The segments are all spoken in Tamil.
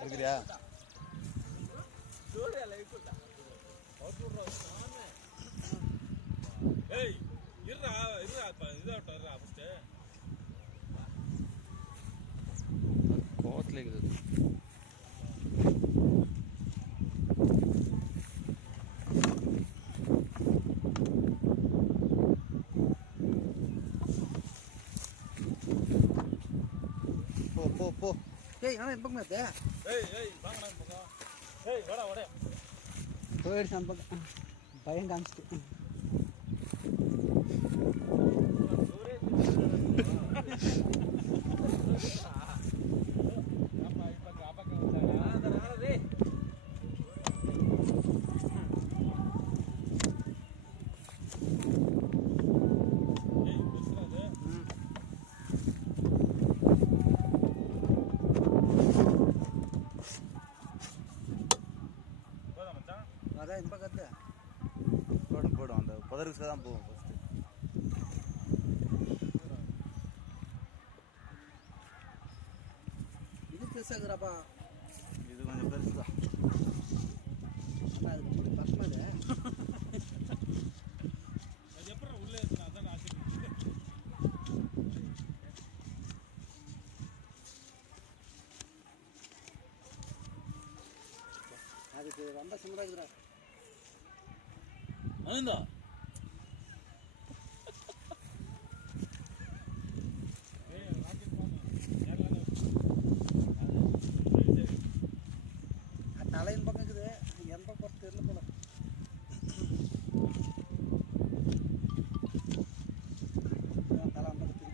எடுக்கிறியா? ஏய் இருடா இருடா இதாட்ட இருடா ஃபர்ஸ்ட் கோவத்துல இருக்குது. போ போ போ. ஏய் நான் இந்த பக்கம் இருக்கே. ஏய் வாங்கடா இந்த பக்கம். ஏய் வாடா வாடா. போயிடு நம்ம பக்கம். பயம் காமிச்சிட்டு. அதான் இந்த பக்கத்து போடும் அந்த புதருக்கு தான் போகும் ஃபர்ஸ்ட். இது பெருசாக்குறாப்பா. இது கொஞ்சம் பெருசு தான். ஆனால் அது கொஞ்சம் பக்கமாக இது. அது எப்பறம் உள்ளே இருக்குனா அதான் ஆச்சு. அதுக்கு ரொம்ப சின்னதாக இருக்குறா. அந்தா தலையின் பக்கம் இருக்குது. எந்த பக்கம் தெரியல போல. தலை அந்த பக்கம்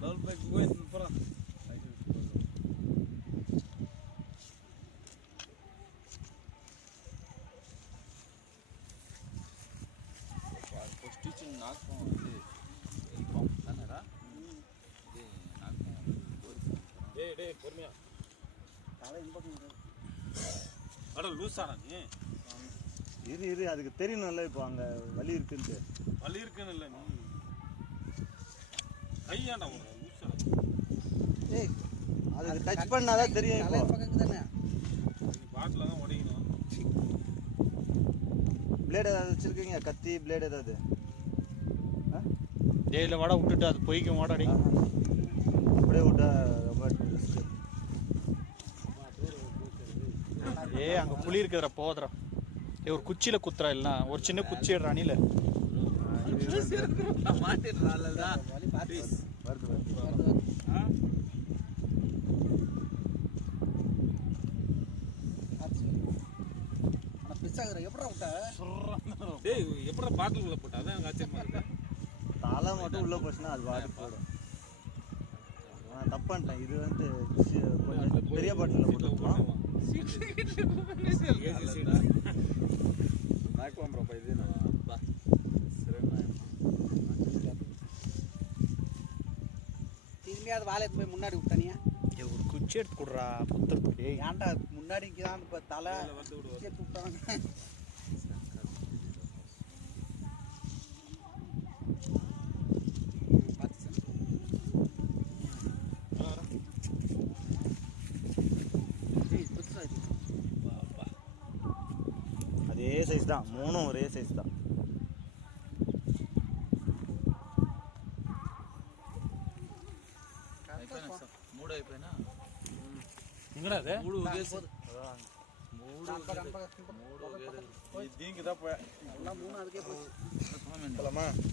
டபுள் பேக் போய் போறா. ஸ்டிச்சிங் நாக்கும் வந்து இருக்கும் தானேடா. இது நாக்கும் டேய் பொறுமையா. தலை இந்த பக்கம் இருக்குது. அட லூசாடா நீ. இரு அதுக்கு தெரியணும்ல இப்போ அங்கே வலி இருக்குன்ட்டு. வலி இருக்குன்னு இல்லை நீ கையாண்டா ஒரு லூசாடா. ஏய் அதுக்கு டச் பண்ணாதான் தெரியும். இப்போ தலையின் பக்கம் இருக்குதானே. நீ பாட்டில் தான் உடைக்கணும். பிளேட் ஏதாவது வச்சிருக்கீங்க? கத்தி பிளேட் ஏதாவது? டேயில வாடா விட்டுட்டு அது பொய்க்கும் வாடாடி. அப்படியே விட்டா ரொம்ப ரிஸ்க். ஏய் அங்க புளி இருக்குதுடா போதுடா. ஏய் ஒரு குச்சியில குத்துறா இல்ல ஒரு சின்ன குச்சி எடுறா அணில. மாட்டிடுறான்லடா. வலி பார்த்து வருது ஆனால் பிச்சாக்குற எப்படா விட்டா? டேய் எப்படா பாட்டிலுக்குள்ள போட்டா அதான் எனக்கு ஆச்சரியமா இருக்கு. தலை மட்டும் உள்ள போச்சுன்னா அது வாடி போடும். தப்பு பண்ணிட்டேன். இது வந்து கொஞ்சம் பெரிய பாட்டிலில் போட்டுருக்கோம். திரும்பி அது வாழை போய் முன்னாடி விட்டானியா? ஏய் ஒரு குச்சி எடுத்து குடுறா குத்துறதுக்கு. ஏய் ஏன்டா முன்னாடி தான் இப்போ தலை குச்சி எடுத்து விட்டாங்க. அதே சைஸ் தான், மூணும் ஒரே சைஸ் தான். எங்கடா அது? எல்லாம் மூணு அதுக்கே போச்சு.